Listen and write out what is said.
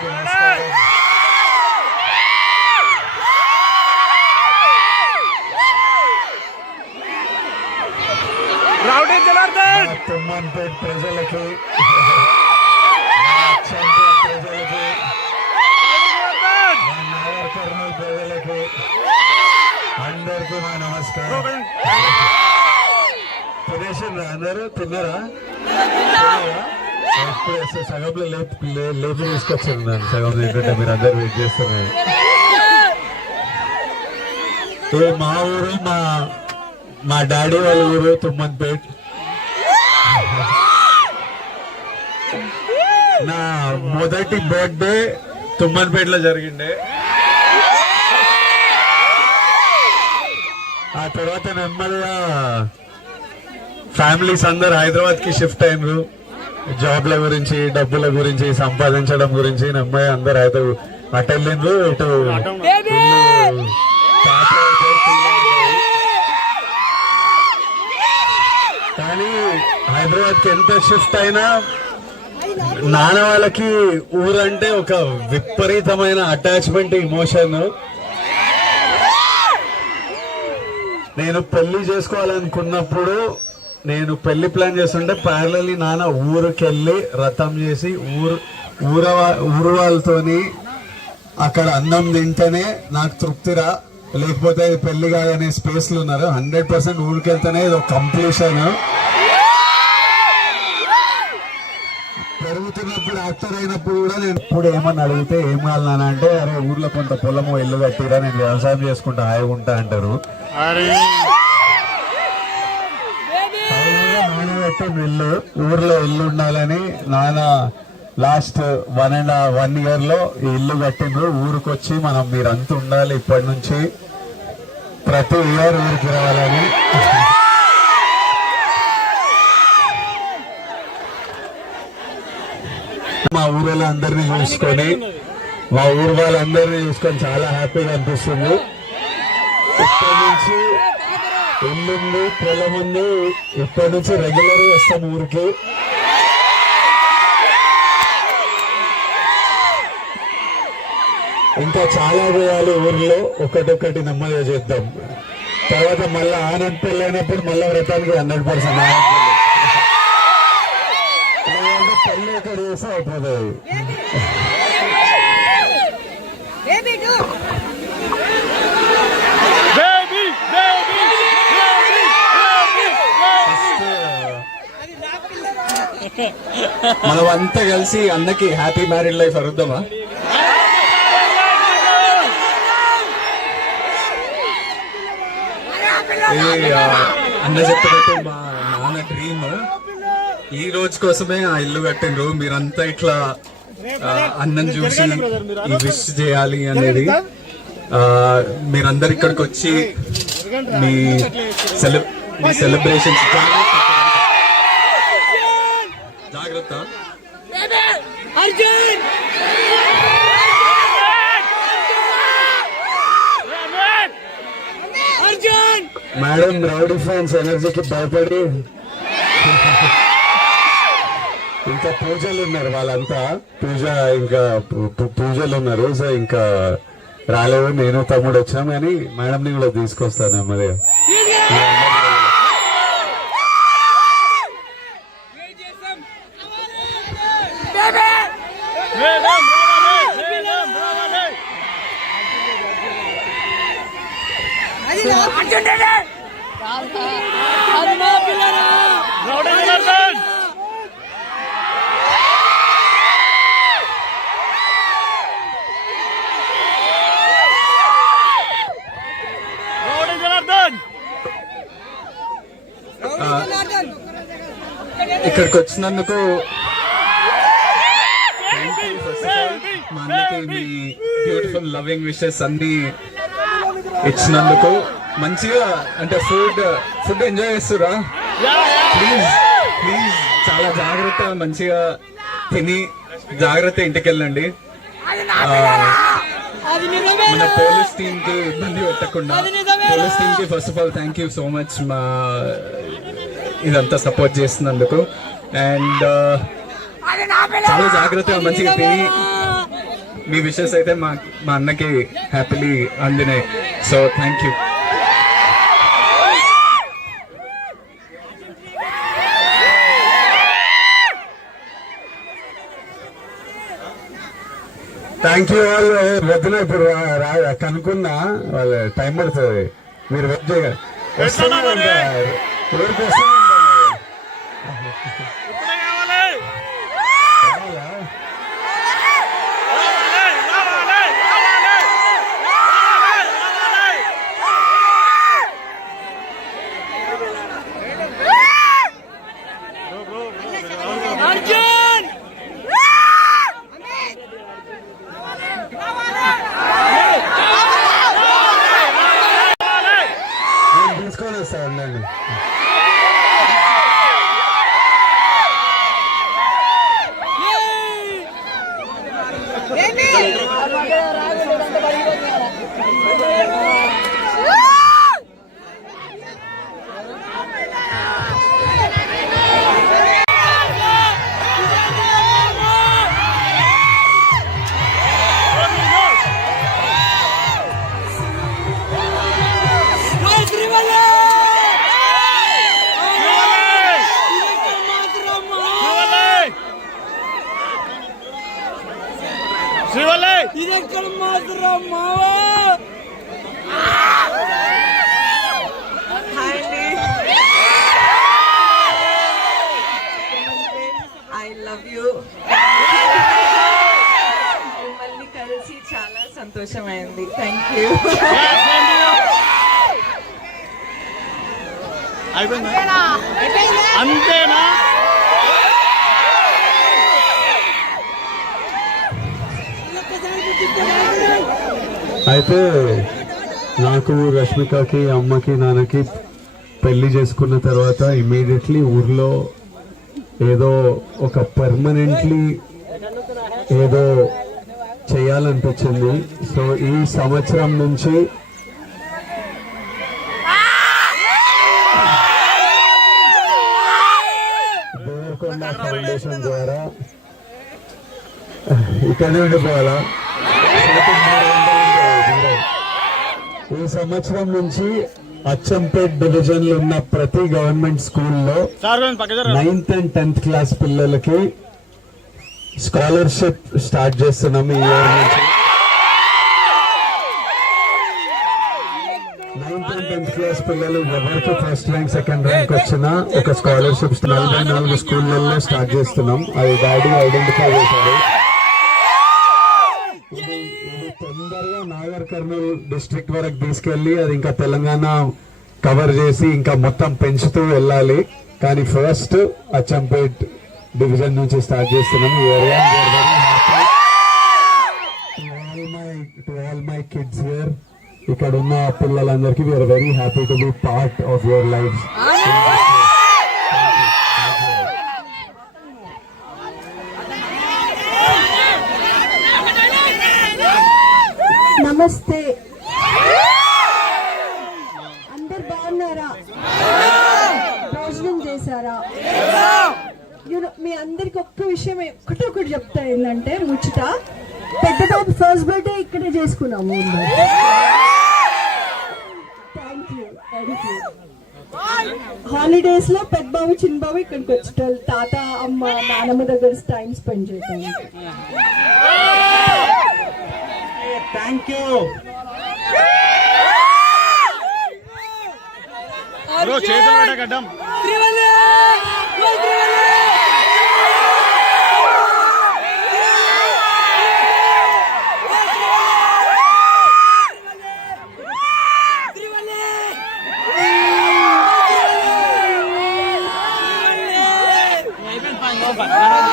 Rowdy Janardhan Tummanpet ప్రజలకి ప్రజలకి నగర్ కర్నూలు ప్రజలకి అందరికీ మా నమస్కారం. తినేసిండ్రా అందరూ? తిన్నారా? ఎప్పుడు సగంలో లేపి తీసుకొచ్చాను నన్ను సగం ఏంటంటే మీరు అందరు వెయిట్ చేస్తున్నారు. మా ఊరు మా డాడీ వాళ్ళ ఊరు తుమ్మన్పేట్. నా మొదటి బర్త్డే తుమ్మన్పేటలో జరిగిండే. ఆ తర్వాత నెమ్మదిగా ఫ్యామిలీస్ అందరు హైదరాబాద్ కి షిఫ్ట్ అయినరు. జాబ్ల గురించి, డబ్బుల గురించి, సంపాదించడం గురించి నెమ్మది అందరు అయితే అటు వెళ్ళిండ్రు. ఇటు కానీ హైదరాబాద్ కి ఎంత షిఫ్ట్ అయినా నాన్న వాళ్ళకి ఊరంటే ఒక విపరీతమైన అటాచ్మెంట్, ఇమోషన్. నేను పెళ్లి చేసుకోవాలనుకున్నప్పుడు, నేను పెళ్లి ప్లాన్ చేస్తుంటే ప్యారలీ నాన్న ఊరికెళ్ళి రథం చేసి ఊరు వాళ్ళతోని అక్కడ అన్నం తింటేనే నాకు తృప్తిరా, లేకపోతే పెళ్లి కాదనే స్పేస్లు ఉన్నారు. 100% ఊరికెళ్తేనే ఇది ఒక కంప్లీషన్. పెరుగుతున్నప్పుడు యాక్టర్ అయినప్పుడు కూడా నేను ఇప్పుడు ఏమని అడిగితే ఏం కావాలన్నా అంటే, అరే ఊర్లో కొంత పొలము ఇల్లు కట్టిరా, నేను వ్యవసాయం చేసుకుంటా హాయిగా ఉంటా అంటారు. ఇల్లు ఊర్లో ఇల్లు ఉండాలని నాన్న లాస్ట్ 1.5 year లో ఈ ఇల్లు కట్టిండ్రు. ఊరికి వచ్చి మనం మీరంతా ఉండాలి, ఇప్పటి నుంచి ప్రతి ఇయర్ ఊరికి రావాలని. మా ఊరిలో అందరినీ చూసుకొని, మా ఊరు వాళ్ళందరినీ చూసుకొని చాలా హ్యాపీగా అనిపిస్తుంది. ఇప్పటి నుంచి ఇల్లుంది, పొలం ఉంది, ఇప్పటి నుంచి రెగ్యులర్ వస్తాం ఊరికి. ఇంకా చాలా చేయాలి ఊర్లో, ఒకటొక్కటి నెమ్మదిగా చేద్దాం. తర్వాత మళ్ళీ ఆనంద్ పెళ్ళి అయినప్పుడు మళ్ళీ వ్రతానికి 100% పెళ్ళి ఎక్కడ చేస్తే అయిపోతుంది. మనం అంతా కలిసి అన్నకి హ్యాపీ మ్యారీడ్ లైఫ్ అరుద్దామా? అన్న చెప్పినట్టు మా నాన్న డ్రీమ్ ఈ రోజు కోసమే ఆ ఇల్లు కట్టిండ్రు. మీరంతా ఇట్లా అన్నని చూసి ఈ విష్ చేయాలి అనేది. మీరందరు ఇక్కడికి వచ్చి మీ సెలబ్రేషన్స్ జాగ్రత్త. మేడం రౌడీ ఫ్యాన్స్ ఎనర్జీకి భయపడి ఇంకా పూజలు ఉన్నారు, వాళ్ళంతా పూజలు ఉన్నారు. సో ఇంకా రాలేదు. నేను తమ్ముడు వచ్చాం కానీ మేడంని కూడా తీసుకొస్తాను మరి. ఇక్కడికి వచ్చినందుకు మా అన్నకి మీ బ్యూటిఫుల్ లవింగ్ విషెస్ అన్ని ఇచ్చినందుకు. మంచిగా అంటే ఫుడ్ ఎంజాయ్ చేస్తురా? ప్లీజ్ చాలా జాగ్రత్త, మంచిగా తిని జాగ్రత్త ఇంటికి వెళ్ళండి. మన పోలీస్ టీమ్ కి ఇబ్బంది పెట్టకుండా, పోలీస్ టీమ్ కి first of all thank you so much మా ఇదంతా సపోర్ట్ చేస్తున్నందుకు. అండ్ చాలా జాగ్రత్తగా మంచిగా తిని మీ విషెస్ అయితే మా అన్నకి హ్యాపీలీ అందినాయి. So thank you. Thank you all. వద్దున ఇప్పుడు కనుక్కున్నా వాళ్ళ టైం పడుతుంది, మీరు వెయిట్ చేయాలి. వస్తూనే ఉంటారు, ఊరికి వస్తూనే ఉంటారు. కావాలా? నేను తీసుకొని వస్తాను నన్ను. ఇదెక్కడ మాత్రం మావా. I love you. మిమ్మల్ని కలిసి చాలా సంతోషమైంది. Thank you. అంతేనా? అయితే నాకు రష్మికకి అమ్మకి నాన్నకి పెళ్లి చేసుకున్న తర్వాత ఇమీడియట్లీ ఊర్లో ఏదో ఒక పర్మనెంట్లీ ఏదో చేయాలనిపించింది. సో ఈ సంవత్సరం నుంచి దేవరకొండ ఫౌండేషన్ ద్వారా ఇక్కడే ఉండిపోవాలా. ఈ సంవత్సరం నుంచి అచ్చంపేట్ డివిజన్ లో ఉన్న ప్రతి గవర్నమెంట్ స్కూల్లో 9th and 10th క్లాస్ పిల్లలకి స్కాలర్షిప్ స్టార్ట్ చేస్తున్నాం ఈ ఇయర్ నుంచి. 9th and 10th క్లాస్ పిల్లలు ఎవరికి ఫస్ట్ ర్యాంక్ సెకండ్ ర్యాంక్ వచ్చినా ఒక స్కాలర్షిప్ 44 స్కూళ్ళల్లో స్టార్ట్ చేస్తున్నాం. అది డాడీ ఐడెంటిఫై చేశారు. ఇది తొందరగా నాగర్ కర్నూలు డిస్ట్రిక్ట్ వరకు తీసుకెళ్లి అది ఇంకా తెలంగాణ కవర్ చేసి ఇంకా మొత్తం పెంచుతూ వెళ్ళాలి. కానీ ఫస్ట్ అచ్చంపేట్ డివిజన్ నుంచి స్టార్ట్ చేస్తున్నాం ఈ area. To all my kids here, ఇక్కడ ఉన్న పిల్లలందరికీ we are very happy to be part of your life. నమస్తే, అందరు బాగున్నారా? భోజనం చేశారా? మీ అందరికి ఒక్క విషయం ఒకటి చెప్తా, ఏంటంటే ముచ్చట. పెద్ద బాబు ఫస్ట్ బర్త్డే ఇక్కడే చేసుకున్నాము. Thank you. హాలిడేస్ లో పెద్ద బాబు చిన్న బాబు ఇక్కడికి వచ్చేటోళ్ళు, తాత అమ్మ నానమ్మ దగ్గర టైం స్పెండ్ చేయడానికి. Thank you. చేతులు పెట్టగడ్డం. అయిపోయింది.